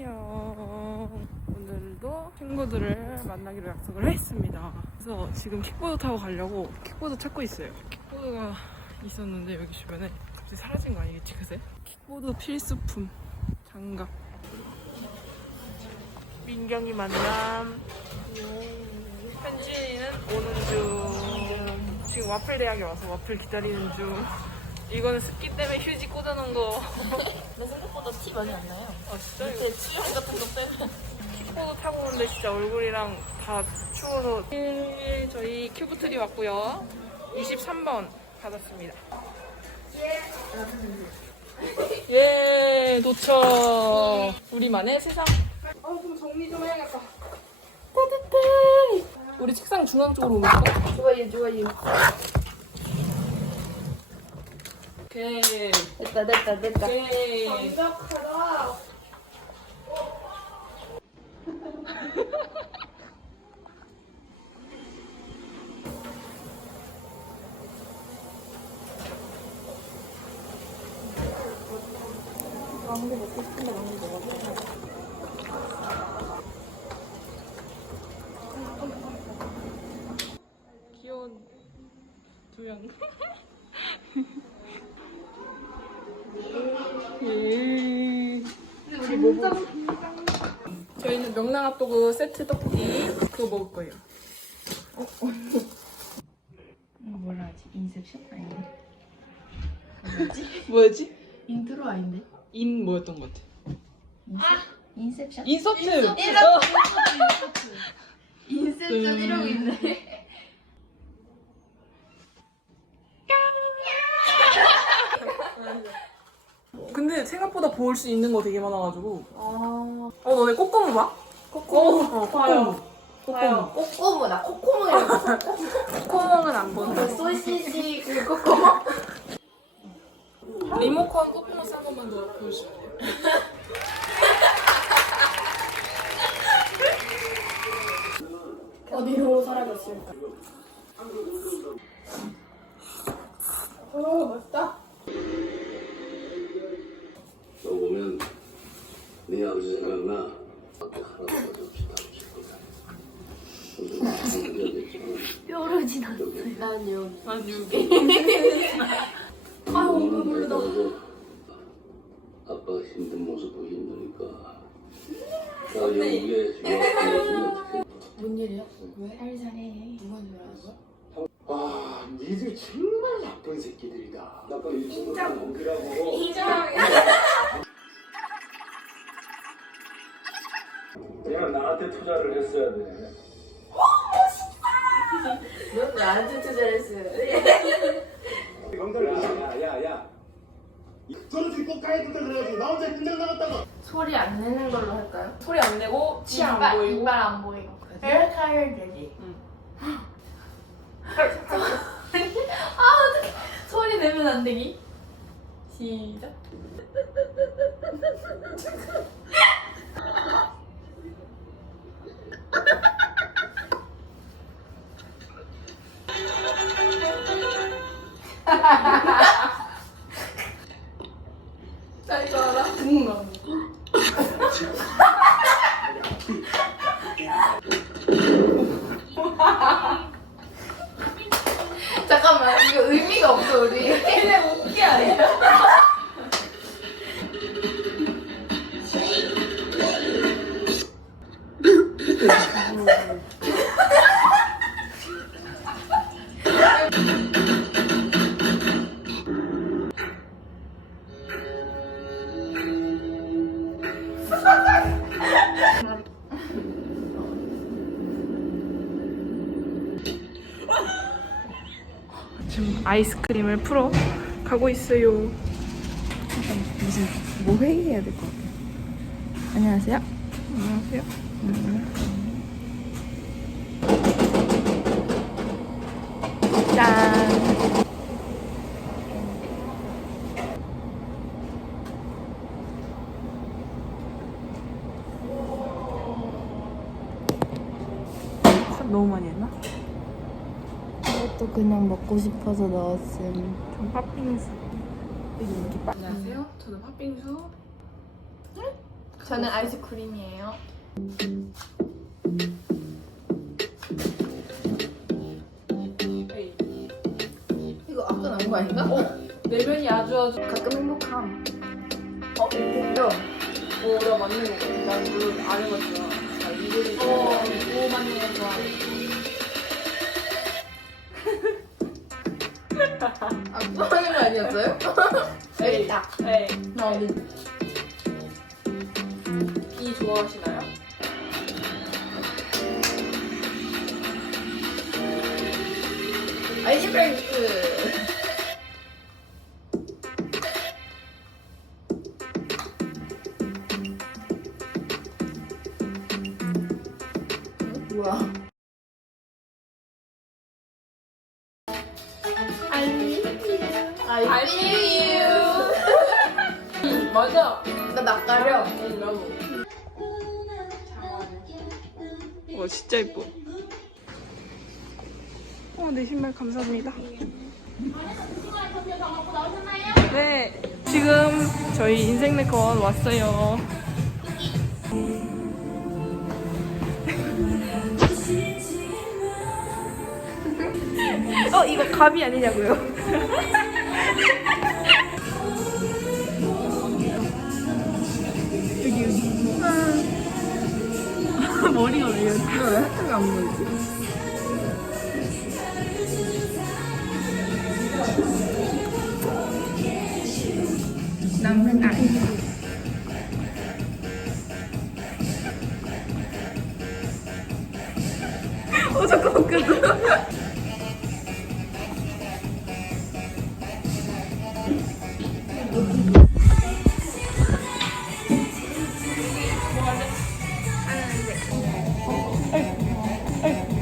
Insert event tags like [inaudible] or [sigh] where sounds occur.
안녕. 오늘도 친구들을 만나기로 약속을 했습니다. 그래서 지금 킥보드 타고 가려고 킥보드 찾고 있어요. 킥보드가 있었는데 여기 주변에 갑자기 사라진 거 아니겠지 그새? 킥보드 필수품 장갑. 민경이 만남. 현진이는 오는 중. 지금 와플 대학에 와서 와플 기다리는 중. 이거는 습기 때문에 휴지 꽂아놓은 거. [laughs] 근데 생각보다 티 많이 안 나요. 아 진짜 이거 밑에 치용 같은 거 빼면. 킥보드 타고 오는데 진짜 얼굴이랑 다 추워서 예, 저희 큐브트리 왔고요 23번 받았습니다 예 도착 우리만의 세상 아좀 정리 좀 해야겠다 따뜻해 우리 책상 중앙 쪽으로 옮길까? 좋아요, 좋아요. 오케이 됐다, 됐다, 됐다. 오케이 완벽하다. 망고 먹고 싶은데 망고 먹었어. 귀여운 [laughs] 두 명 저희는 명랑 핫도그 세트 떡볶이 그거 먹을 거예요. 뭐라 하지? 인셉션? 아닌데? 뭐였지? 인트로 아닌데? 인 뭐였던 것 같아? 인셉션? 인서트. 인서트. 어. 인셉션 음. 이러고 있네. 생각보다 볼수 있는 거 되게 많아가지고. 아, 어 너네 꼬꼬무 봐? 꼬꼬무. 어 봐요. 꼬꼬무. 꼬꼬무, 나 코코몽이라고. 꼬꼬무는 안 보는. 소시지 그 코코몽. 리모컨 꼬꼬무 쓴 것만 더 보여주세요. 어디로 사라졌을까? 어, 맛있다. 근데 뼈를 지났어요. 난 여기. 난 여기. 아유, 얼굴 모르다. 아빠가 힘든 모습 보기 힘드니까 나 유학하면 어떻게 뭔 일이야? 왜? 살살해. 누가 좋아하지? 와, 니들 정말 나쁜 새끼들이다. 나쁜 인정. 먹으라고. 그냥 나한테 투자를 했어야 돼. 넌 나한테 투자를 했어요. 야, 야, 야. 저는 지금 꼭 가야 된다 그래가지고 나 혼자 긴장 나갔다가. 소리 안 내는 걸로 할까요? 소리 안 내고 치아 안 이빨, 보이고. 이빨 안 보이고. 이렇게 하면 되지. 아, 어떡해. 소리 내면 안 되기? 시작. [laughs] 나 이거 알아? 응, 잠깐만 이거 의미가 없어 우리 이게 웃기 아니야? [laughs] 지금 아이스크림을 풀어 가고 있어요. 무슨 뭐 회의해야 될 것 같아 안녕하세요 안녕하세요. 짠컷 너무 많이 했나? 이것도 그냥 먹고 싶어서 넣었음 전 팥빙수. 안녕하세요. 저는 팥빙수. 저는 아이스크림이에요. 이거 아까 나온 거 아닌가? 내면이 아주 아주 가끔 행복함. 어, 이렇게요? 오, 나 맞는 거 같아. 난 물론 안 해봤지만. 나 이거를 어, 오, 맞는 거 좋아해. 아, 아니었어요? 재밌다. [laughs] 에이. 나 오늘 비 좋아하시나요? 아이디 프랭크. 뭐야? You. 맞아. 나 낯가려. 응, 나도. 와, 진짜 예뻐. 어, 내 신발 감사합니다. 네, 지금 저희 인생 네컷 왔어요. [laughs] 어, 이거 갑이 아니냐고요? [laughs] 머리가 왜 이렇게 왜 안 보이지? 남은 아이. 어, 잠깐만, Hey.